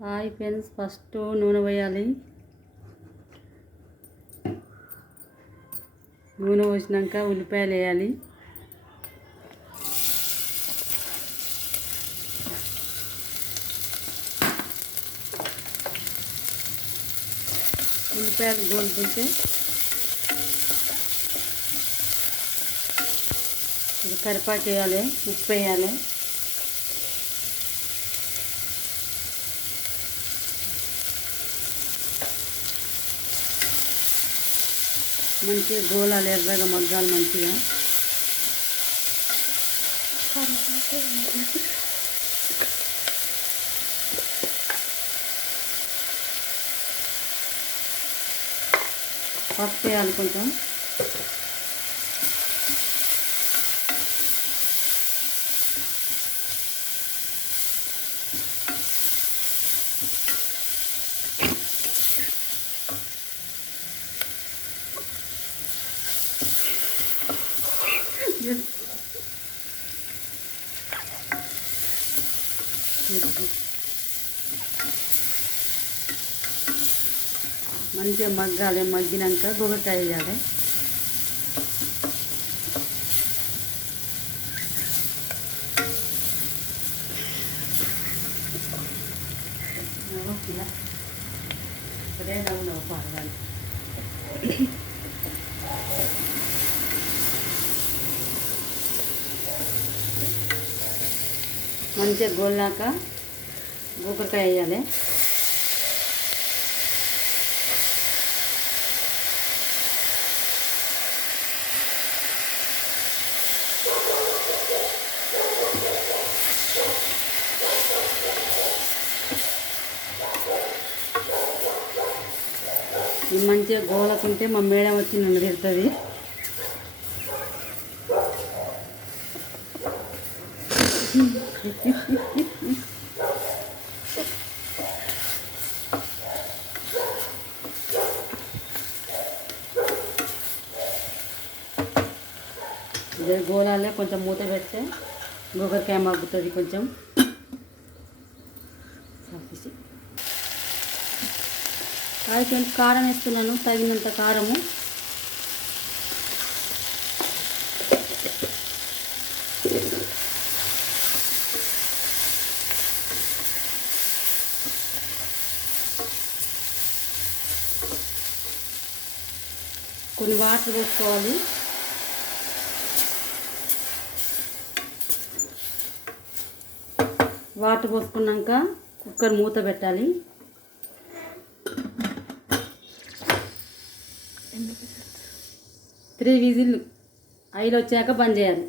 Hi friends, first నూనె పోయాలి. నూనె పోసినాక ఉల్లిపాయలు వేయాలి. ఉల్లిపాయలు గోలుతుంటే ఇది కరివేపాకు వేయాలి, ఉప్పు వేయాలి. మంచిగా గోలాలి, ఎర్రగా మగ్గాలి మంచిగా. పసుపు వేయాలి కొంచెం. మంచిగా మగ్గాలి. మగ్గినాక గోకరకాయ వేయాలి. మంచిగా గోల్నాక గోకరకాయ వేయాలి. మంచిగా గోలకుంటే మా మేడం వచ్చి నన్ను తిడుతుంది. ఇదే గోలాలే, కొంచెం మూత పెడితే గోకరకాయ మగ్గుతుంది. కొంచెం కొంచెం కారం వేస్తున్నాను, తగినంత కారము. కొన్ని వాటర్ పోసుకోవాలి. వాటర్ పోసుకున్నాక కుక్కర్ మూత పెట్టాలి. త్రీ విజిల్ 5 వచ్చాక బంద్ చేయాలి.